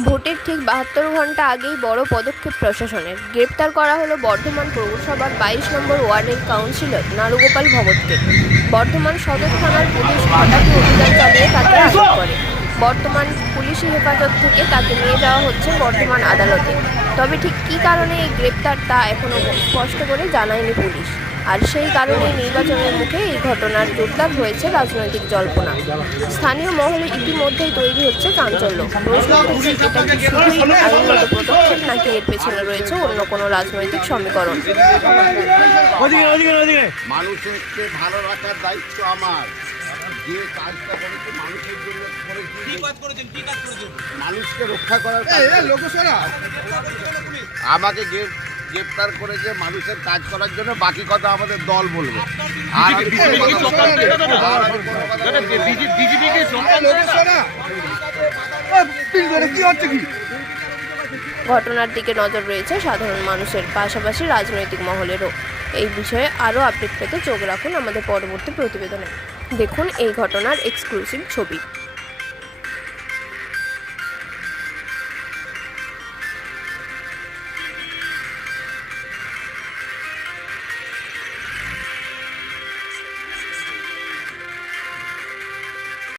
ভোটের ঠিক ৭২ ঘণ্টা আগেই বড় পদক্ষেপ প্রশাসনের। গ্রেপ্তার করা হলো বর্ধমান পৌরসভার ২২ নম্বর ওয়ার্ডের কাউন্সিলর নারুগোপাল ভগতকে। বর্ধমান সদর থানার পুলিশ হঠাৎই অভিযান চালিয়ে তাকে আটক করে। বর্তমান পুলিশি হেফাজত থেকে তাকে নিয়ে যাওয়া হচ্ছে বর্ধমান আদালতে। তবে ঠিক কী কারণে এই গ্রেপ্তার তা এখনও স্পষ্ট করে জানায়নি পুলিশ। আর সেই কারণেই নির্বাচনের মুখে এই ঘটনার জোরদার হয়েছে রাজনৈতিক জল্পনা। স্থানীয় মহলে ইতিমধ্যেই তৈরি হচ্ছে চাঞ্চল্য। প্রশ্ন উঠছে, এটা কি শুধুই আইনগত পদক্ষেপ নাকি এর পেছনে রয়েছে অন্য কোনো রাজনৈতিক সমীকরণ? মানুষকে ভালো রাখার দায়িত্ব আমার। যে কাজটা করেছি মানুষের জন্য করেছি, মানুষকে রক্ষা করার আমাকে গ্রেপ্তার করেছে মানুষের কাজ করার জন্য। বাকি কথা আমাদের দল বলবে। ঘটনার দিকে নজর রয়েছে সাধারণ মানুষের, পাশাপাশি রাজনৈতিক মহলেরও। এই বিষয়ে আরও আপডেট পেতে চোখ রাখুন আমাদের পরবর্তী প্রতিবেদনে। দেখুন এই ঘটনার এক্সক্লুসিভ ছবি।